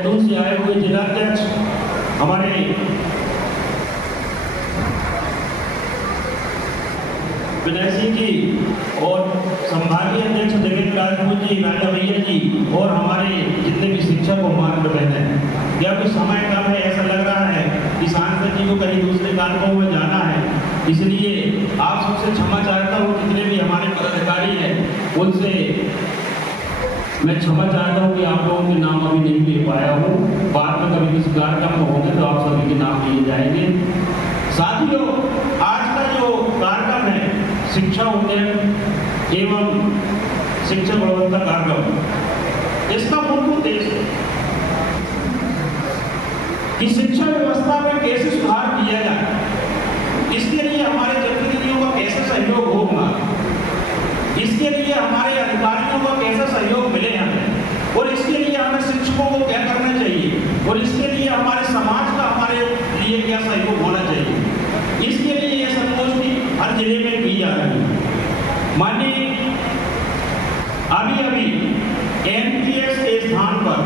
से आए हुए जिलाध्यक्ष हमारे विनय सिंह जी और संभागीय अध्यक्ष देवेंद्र राजपूत जी, राजा भैया जी और हमारे जितने भी शिक्षक और मार्ग बहन हैं। यह भी समय कम है, ऐसा लग रहा है कि सांसद जी को कहीं दूसरे कार्यक्रमों में जाना है, इसलिए आप सबसे क्षमा चाहता हूँ। जितने भी हमारे पदाधिकारी हैं उनसे मैं क्षमा चाहता हूँ कि आप लोगों के नाम अभी नहीं ले पाया हूँ। बाद में कभी किसी कार्यक्रम में होंगे तो आप सभी के नाम लिए जाएंगे। साथियों, आज का जो कार्यक्रम है शिक्षा उन्नयन एवं शिक्षा गुणवत्ता कार्यक्रम, इसका मुख्य उद्देश्य है कि शिक्षा व्यवस्था में कैसे सुधार किया जाए, इसके लिए हमारे जनप्रतिनिधियों का कैसे सहयोग होगा, इसके लिए हमारे अधिकारियों का कैसा सहयोग मिले हमें, और इसके लिए हमें शिक्षकों को क्या करना चाहिए, और इसके लिए हमारे समाज का हमारे लिए क्या सहयोग होना चाहिए। इसके लिए यह संगोष्ठी हर जिले में की जा रही है। माननीय अभी एनपीएस के स्थान पर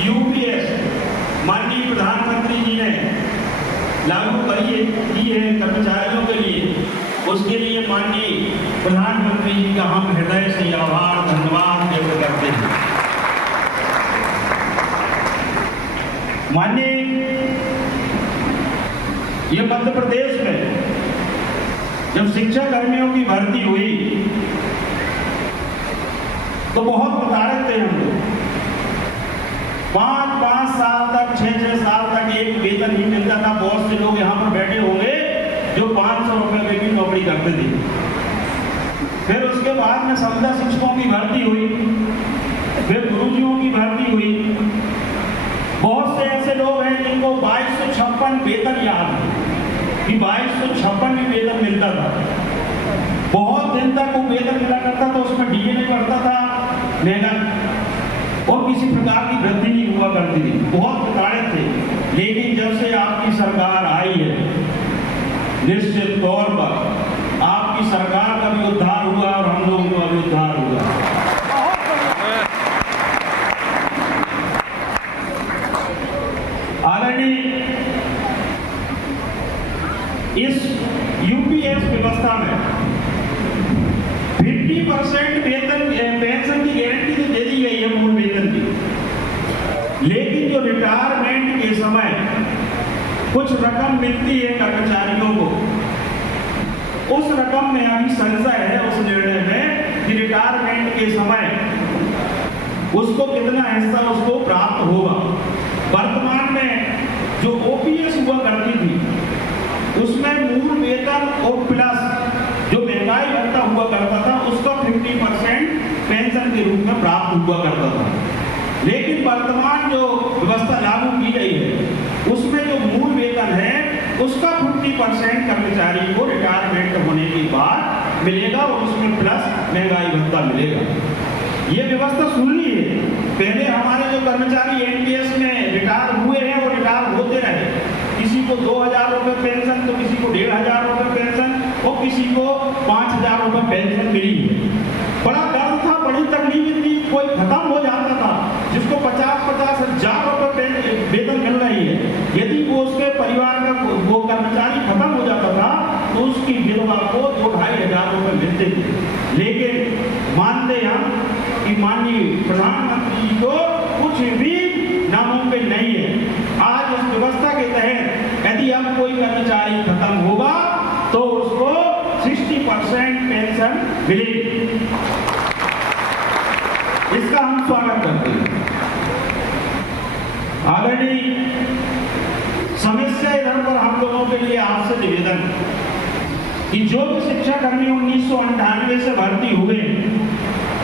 यूपीएस माननीय प्रधानमंत्री जी ने लागू की है कर्मचारियों के लिए। उसके लिए माननीय प्रधानमंत्री जी का हम हृदय से आभार धन्यवाद व्यक्त करते हैं। माननीय ये मध्य प्रदेश में जब शिक्षा कर्मियों की भर्ती हुई तो बहुत प्रताड़ित थे हम लोग। 5-5 साल तक 6-6 साल तक एक वेतन नहीं मिलता था। बहुत से लोग यहाँ पर बैठे होंगे जो 500 रुपए की नौकरी करते थे। फिर उसके बाद में संविदा शिक्षकों की भर्ती हुई, फिर गुरुजियों की भर्ती हुई। बहुत से ऐसे लोग हैं जिनको 2256 वेतन याद है कि 2256 भी वेतन मिलता था। बहुत दिन तक वो वेतन मिला करता था, उसमें डीए नहीं बढ़ता था, मेहनत और किसी प्रकार की वृद्धि नहीं हुआ करती थी। बहुत प्रताड़ित थे। लेकिन जब से आपकी सरकार आई है, निश्चित तौर पर आपकी सरकार का भी उद्धार हुआ और हम लोगों का भी उद्धार हुआ। आदरणीय इस यूपीएस व्यवस्था में 50% वेतन पेंशन की गारंटी तो दे दी गई है मूल वेतन की, लेकिन जो रिटायरमेंट के समय कुछ रकम मिलती है कर्मचारियों को, उस रकम में अभी संशय है उस निर्णय में कि रिटायरमेंट के समय उसको कितना हिस्सा उसको प्राप्त होगा। वर्तमान में जो ओपीएस हुआ करती थी उसमें मूल वेतन और प्लस जो महंगाई भत्ता हुआ करता था उसका 50% पेंशन के रूप में प्राप्त हुआ करता था। लेकिन वर्तमान जो व्यवस्था लागू की गई है उसमें जो मूल वेतन है उसका 50% कर्मचारी को रिटायरमेंट होने के बाद मिलेगा और उसमें प्लस महंगाई भत्ता मिलेगा। ये व्यवस्था सुननी है। पहले हमारे जो कर्मचारी एनपीएस में रिटायर हुए हैं और रिटायर होते रहे, किसी को 2000 रुपए पेंशन तो किसी को 1500 रुपए पेंशन और किसी को 5000 रुपए पेंशन मिली है। बड़ा दर्द था, बड़ी तकलीफ थी। कोई खत्म हो जाता था जिसको 50-50 हजार रुपए वेतन मिल रही है, यदि वो उसके परिवार का वो कर्मचारी खत्म हो जाता था तो उसकी विधवा को 2-2,500 रुपए मिलते थे। लेकिन मानते हम कि माननीय प्रधानमंत्री जी को कुछ भी नामुमकिन नहीं है। आज इस व्यवस्था के तहत यदि अब कोई कर्मचारी खत्म होगा तो उसको 60% पेंशन मिलेगी। इसका हम स्वागत करते हैं। आदरणीय समस्या इधर पर हम लोगों के लिए आपसे निवेदन कि जो भी शिक्षा कर्मी 1998 से भर्ती हुए,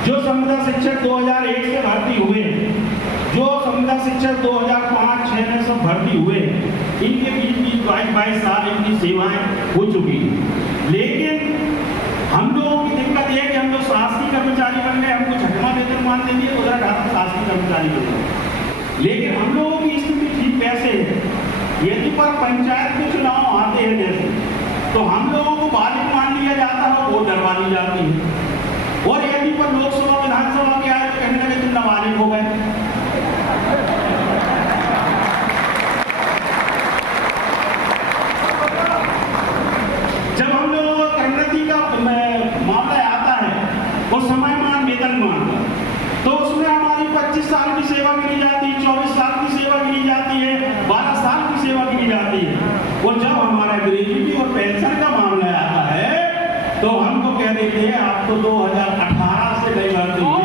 जो संविदा शिक्षक 2001 से भर्ती हुए, जो संविदा शिक्षक 2005-6 में सब भर्ती हुए, इनके बीच 22 साल इनकी सेवाएं हो चुकी हैं। लेकिन हम लोगों की दिक्कत यह है कि हम लोग शासकीय कर्मचारी बन गए, हमको छठवां वेतनमान दे दिए, उधर शासकीय कर्मचारी बन गए। लेकिन हम लोगों की स्थिति ठीक कैसे है? यदि पर पंचायत के चुनाव आते हैं जैसे, तो हम लोगों को बालिग मान लिया जाता है, वोट डरवा ली जाती है। और यदि पर लोकसभा विधानसभा के आए तो कहने लगे तुम नाबालिग हो गए। सेवा गिनी जाती है, 24 साल की सेवा गिनी जाती है, 12 साल की सेवा गिनी जाती है। और जब हमारा ग्रेजुएटी और पेंशन का मामला आता है तो हमको कह देते हैं आप तो 2018 से नहीं भरती है।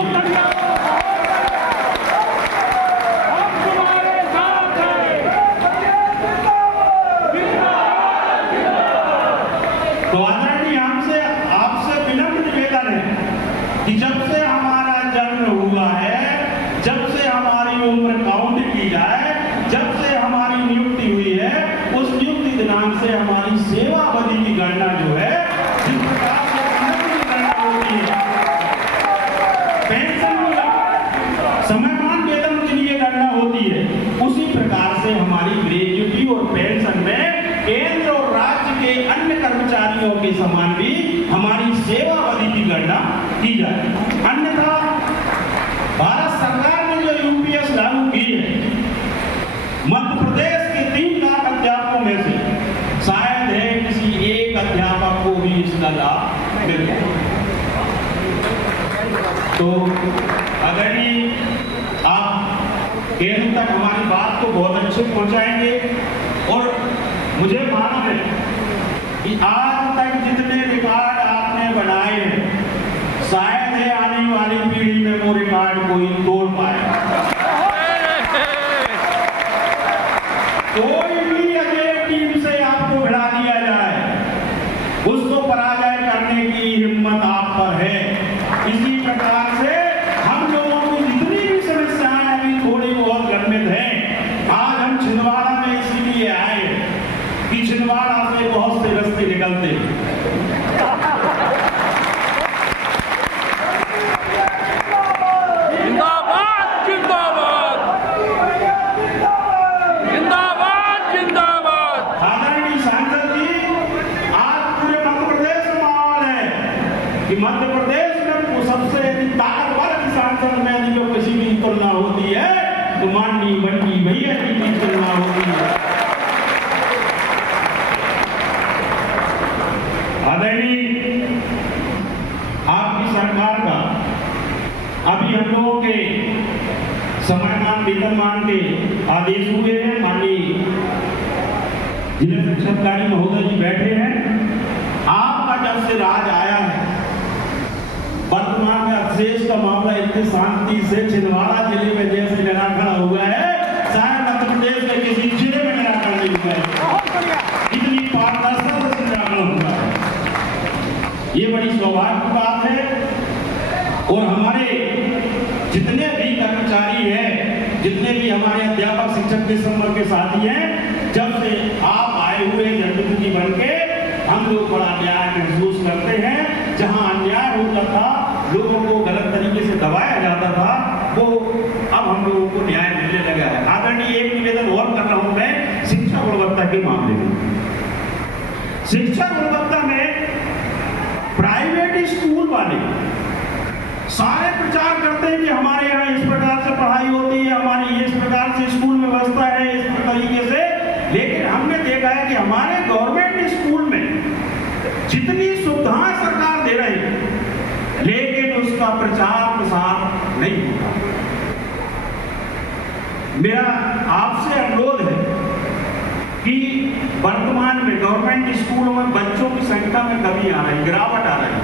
तो आदरणीय हमसे आपसे विनम्र निवेदन है कि जब से हमारा जन्म हुआ है, जब से हमारी उम्र काउंट की जाए, जब से हमारी नियुक्ति हुई है, उस नियुक्ति दिनांक से हमारी सेवा अवधि की गणना जो है, जिस प्रकार से की गणना होती है, पेंशन समयमान वेतन के लिए गणना होती है, उसी प्रकार से हमारी ग्रेजुएटी और पेंशन में केंद्र और राज्य के अन्य कर्मचारियों के समान भी हमारी सेवा अवधि की गणना की जाए। अन्यथा भारत सरकार ने जो यूपीएस लागू की है, मध्य प्रदेश के 3 लाख अध्यापकों में से शायद है किसी एक अध्यापक को भी इसका लाभ मिल जाए। तो अगर आप केंद्र तक हमारी बात को बहुत अच्छे पहुंचाएंगे, और मुझे मालूम है कि आज तक जितने रिकॉर्ड आपने बनाए हैं, शायद है आने वाली पीढ़ी में वो रिकॉर्ड कोई तोड़ पाए। कोई भी अजय टीम से आपको भिड़ा दिया जाए, उसको पराजय करने की हिम्मत आप पर है। इसी प्रकार से हम लोगों की जितनी भी समस्याएं अभी थोड़ी बहुत गंभीर हैं, आज हम छिंदवाड़ा में इसीलिए आए कि छिंदवाड़ा से बहुत से रास्ते निकलते हैं। मध्य प्रदेश में सबसे ताकतवर किसान संघ में जो किसी की तुलना होती है तो माननी बंटी भैया की तुलना होती है। आदरणीय आपकी सरकार का अभी हम लोगों के समयमान वेतनमान के आदेश हुए हैं। माननीय जिला शिक्षा अधिकारी महोदय जी बैठे हैं। आपका जब से राज आया है, वर्तमान में अवशेष का मामला इतनी शांति से छिंदवाड़ा जिले में जैसे निराकरण हुआ है, शायद मध्य प्रदेश के किसी जिले में निराकरण नहीं हुआ है। इतनी पारदर्शिता से निराकरण हुआ है, ये बड़ी सौभाग्य की बात है। और हमारे जितने भी कर्मचारी हैं, जितने भी हमारे अध्यापक शिक्षक के संपर्क के साथी हैं, जब से आप आए हुए जनप्रतिनिधि बन के हम लोग बड़ा न्याय महसूस करते हैं। जहां अन्याय होता था, लोगों को गलत तरीके से दबाया जाता था, वो अब हम लोगों को न्याय मिलने लगा है। आदरणीय एक निवेदन और कर रहा हूं मैं शिक्षा गुणवत्ता के मामले में। शिक्षा गुणवत्ता में प्राइवेट स्कूल वाले सारे प्रचार करते हैं कि हमारे यहाँ इस प्रकार से पढ़ाई होती है, हमारी इस प्रकार से स्कूल में व्यवस्था है, इस तरीके से। लेकिन हमने देखा है कि हमारे गवर्नमेंट स्कूल में जितनी सुविधाएं सरकार दे रही है, लेकिन उसका प्रचार प्रसार नहीं होता। मेरा आपसे अनुरोध है कि वर्तमान में गवर्नमेंट स्कूलों में बच्चों की संख्या में कमी आ रही, गिरावट आ रही है,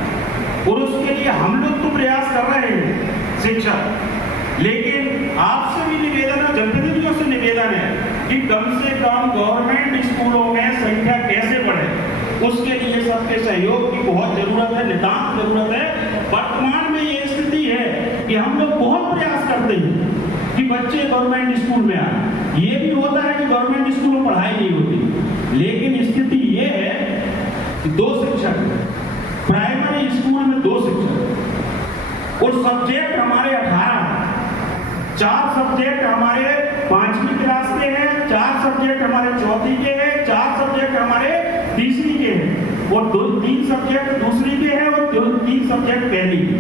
और उसके लिए हम लोग तो प्रयास कर रहे हैं शिक्षक। लेकिन आपसे भी निवेदन है, जनप्रतिनिधियों से निवेदन है कि कम से कम गवर्नमेंट स्कूलों में संख्या कैसे बढ़े, उसके लिए सबके सहयोग की बहुत जरूरत है, नितांत जरूरत है। वर्तमान में ये स्थिति है कि हम लोग बहुत प्रयास करते हैं कि बच्चे गवर्नमेंट स्कूल में आए। ये भी होता है कि गवर्नमेंट स्कूल में पढ़ाई नहीं होती, लेकिन स्थिति ये है कि 2 शिक्षक, प्राइमरी स्कूल में 2 शिक्षक, और सब्जेक्ट हमारे 18 हैं। 4 सब्जेक्ट हमारे 5वीं क्लास के हैं, 4 सब्जेक्ट हमारे 4वीं के हैं, 4 सब्जेक्ट हमारे 3वीं के हैं, और 3 सब्जेक्ट दूसरी के हैं, और 3 सब्जेक्ट पहली के।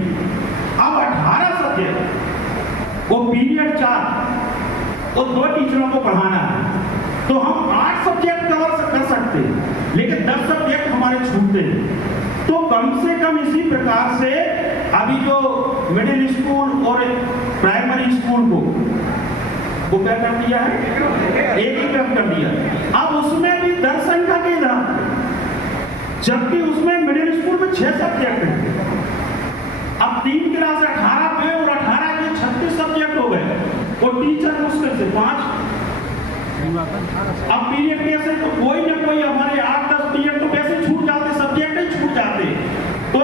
अब 18 सब्जेक्ट, वो पीरियड 4 और 2 टीचरों को पढ़ाना है, तो हम 8 सब्जेक्ट कवर कर सकते हैं, लेकिन 10 सब्जेक्ट हमारे छूटते हैं। तो कम से कम इसी प्रकार से अभी जो मिडिल स्कूल और प्राइमरी स्कूल को वो क्या कर दिया है, एकीकृत कर दिया। अब उसमें भी दर संख्या के आधार, जबकि उसमें मिडिल स्कूल में 6 सब्जेक्ट हैं। अब 3 क्लास 18 पे और 18 के 36 सब्जेक्ट हो गए, और टीचर मुश्किल से 5। अब पीरियड कैसे, तो कोई ना कोई हमारे 8-10 पीरियड तो कैसे छूट जाते, सब्जेक्ट ही छूट जाते। तो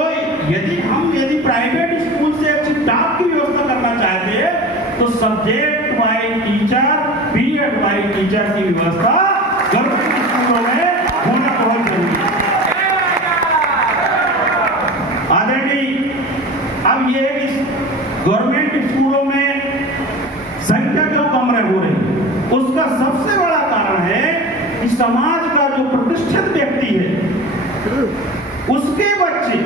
यदि प्राइवेट स्कूल से अच्छी स्टाफ की व्यवस्था करना चाहते हैं तो subject wise teacher, period wise teacher की व्यवस्था गवर्नमेंट स्कूलों में होना बहुत जरूरी है। आदरणीय, अब ये गवर्नमेंट स्कूलों में संख्या क्यों कम हो रही है, उसका सबसे बड़ा कारण है कि समाज का जो प्रतिष्ठित व्यक्ति है उसके बच्चे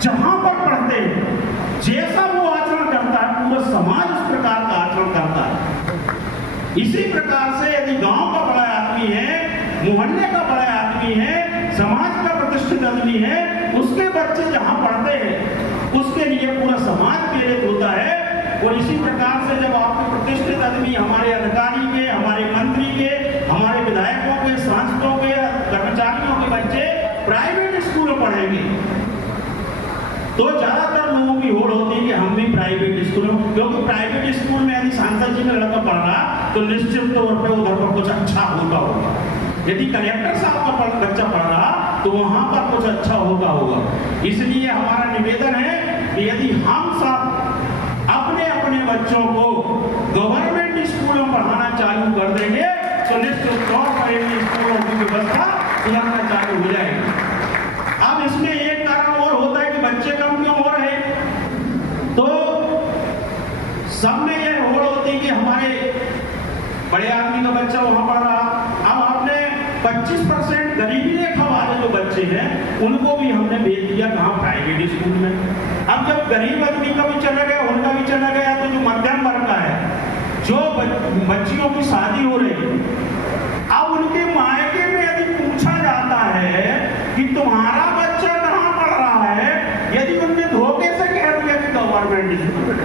जहां पर पढ़ते हैं, जैसा वो आचरण करता है पूरा समाज उस प्रकार का आचरण करता है। इसी प्रकार से यदि गांव का बड़ा आदमी है, मोहल्ले का बड़ा आदमी है, समाज का प्रतिष्ठित आदमी है, उसके बच्चे जहां पढ़ते हैं उसके लिए पूरा समाज प्रेरित होता है। और इसी प्रकार से जब आपके प्रतिष्ठित आदमी, हमारे अधिकारी के, हमारे मंत्री के, हमारे विधायकों के, सांसदों के, कर्मचारियों के बच्चे प्राइवेट स्कूल में पढ़ेंगे तो ज्यादातर लोगों की होड़ होती है कि हम भी प्राइवेट स्कूल में, क्योंकि प्राइवेट स्कूल में यदि सांसद जी का लड़का पढ़ रहा तो निश्चित तौर पर उधर पर कुछ अच्छा होगा। यदि कलेक्टर साहब का बच्चा पढ़ रहा तो वहां पर कुछ अच्छा होगा। इसलिए हमारा निवेदन है कि यदि हम सब अपने अपने बच्चों को गवर्नमेंट स्कूलों में पढ़ाना चालू कर देंगे तो निश्चित तौर पर स्कूलों की व्यवस्था सुधारना चालू हो जाएगी। अब इसमें एक कारण और होता है कि बच्चे कम क्यों हो रहे, तो सब में यह होड़ होती है कि हमारे बड़े आदमी का बच्चा वहां पढ़ रहा। अब आपने 25% गरीबी रेखा वाले जो बच्चे हैं उनको भी हमने भेज दिया कहाँ, प्राइवेट स्कूल में। अब जब गरीब आदमी का भी चला गया, उनका भी चला गया, तो जो मध्यम वर्ग का है, जो बच्चियों की शादी हो रही है, अब उनके मायके में यदि पूछा जाता है कि तुम्हारा बच्चा कहाँ पढ़ रहा है, यदि उनने धोखे से कह दिया कि गवर्नमेंट स्कूल,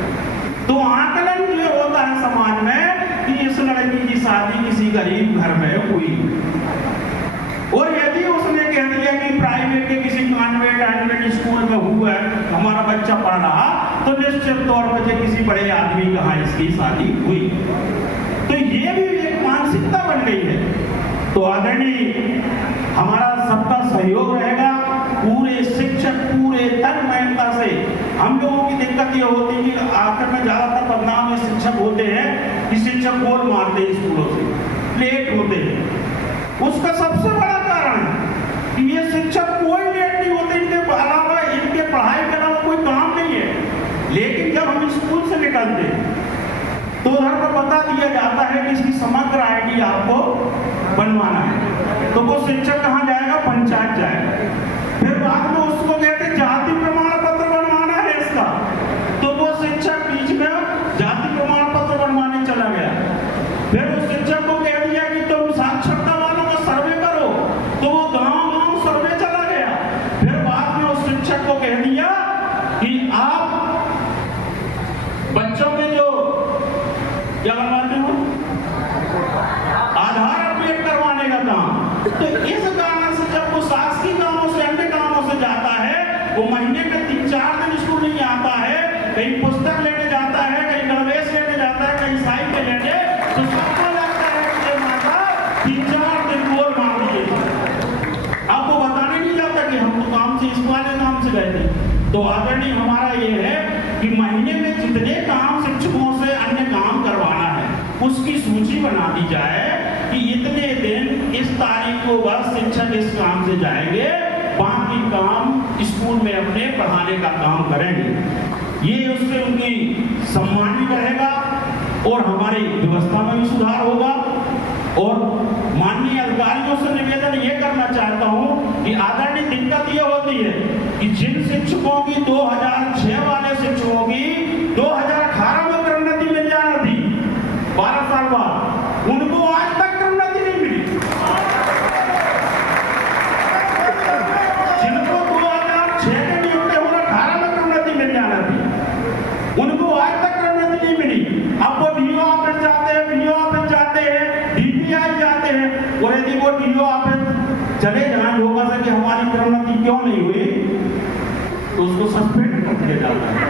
तो आकलन ये होता है समाज में कि इस लड़की की शादी किसी गरीब घर में हुई। और यदि उसने कह दिया कि प्राइवेट के किसी कॉन्वेंट स्कूल में हुआ है, हमारा बच्चा पढ़ रहा, तो निश्चित तौर पर किसी बड़े आदमी कहाँ इसकी शादी हुई। तो ये भी एक मानसिकता बन गई है। तो आदरणीय, हमारा सबका सहयोग रहेगा, पूरे शिक्षक पूरे तन मेहनता से। हम लोगों की दिक्कत ये होती है कि आखिर में ज्यादातर बदनाम में शिक्षक होते हैं कि शिक्षक गोल मारते हैं स्कूलों से, लेट होते हैं। उसका सबसे बड़ा कारण है कि ये शिक्षक कोई लेट नहीं होते, इनके अलावा, इनके पढ़ाई के अलावा कोई काम नहीं है। लेकिन जब हम स्कूल से निकलते तो उधर पर बता दिया जाता है कि इसकी समग्र आईडी आपको बनवाना है, तो वो शिक्षक कहाँ जाएगा, पंचायत जाएगा। फिर बाद में उसको कहते जाति प्रमाण पत्र बनवाना है इसका, तो वो शिक्षक बीच में जाति प्रमाण पत्र बनवाने चला गया। फिर उस शिक्षक को कह दिया कि तुम साक्षरता वालों का सर्वे करो, तो वो गांव सर्वे चला गया। फिर बाद में उस शिक्षक को कह दिया कि आप बच्चों के जो क्या बनवाते हो, आधार अपडेट करवाने का काम। तो इस कारण से जब वो शासकीय कामों से, अन्य कामों से जाता है, वो महीने में 3-4 दिन स्कूल नहीं आता है, कहीं पुस्तक लेने जाता है, कहीं गणवेश लेने जाता है, कहीं साइकिल लेने, तो सबको लगता है कि ये माता 3-4 दिन गोल मार दिए। अब वो बताने नहीं जाता कि हम तो काम से, इस वाले काम से गए थे। तो आदरणीय, हमारा ये है कि महीने में जितने काम शिक्षकों से अन्य काम करवाना है उसकी सूची बना दी जाए कि इतने दिन इस तारीख को बस शिक्षक इस काम से जाएंगे, बाकी काम स्कूल में अपने पढ़ाने का काम करेंगे। ये उससे उनकी सम्मान भी रहेगा और हमारी व्यवस्था में भी सुधार होगा। और माननीय अधिकारियों से निवेदन ये करना चाहता हूँ कि आदरणीय, दिक्कत ये होती है कि जिन शिक्षकों की 2006 वाले शिक्षकों की 2018 में प्रोन्नति मिल जाना थी, 12 साल बाद, उनको आज तक प्रोन्नति नहीं मिली। जिनको 2006 के नियुक्त होना 18 में प्रोन्नति मिल जाना थी, उनको आज तक प्रोन्नति नहीं मिली। अब वो चले जाए होगा था कि हमारी प्रोन्नति क्यों नहीं हुई, तो उसको सस्पेंड कर दिया जाता है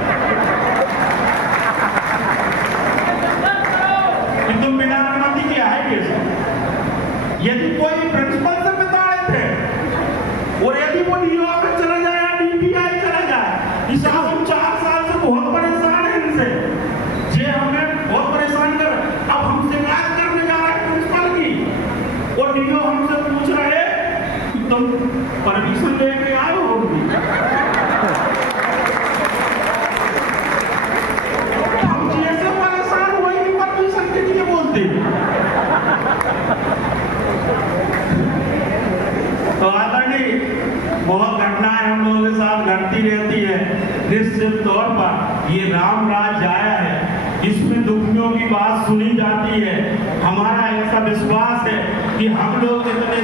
कि तुम बिना अनुमति के आए कैसे। यदि कोई प्रिंसिपल से बताए थे और यदि वो न्यूयॉर्क में चला जाए या DPI चला जाए, इस हम 4 साल से बहुत परेशान हैं इनसे, जे हमें बहुत परेशान कर, अब हम शिकायत करने जा रहे हैं प्रिंसिपल की और न्यूयॉर्क हमसे पूछ रहे हैं कि तुम परमिशन लेके आए हो। हम जैसे परेशान हुए परमिशन के लिए बोलते तो आदरणीय बहुत घटनाएं हम लोगों के साथ घटती रहती है। निश्चित तौर पर ये राम राज्य आया है, इसमें दुखियों की बात सुनी जाती है। हमारा ऐसा विश्वास है कि हम लोग इतने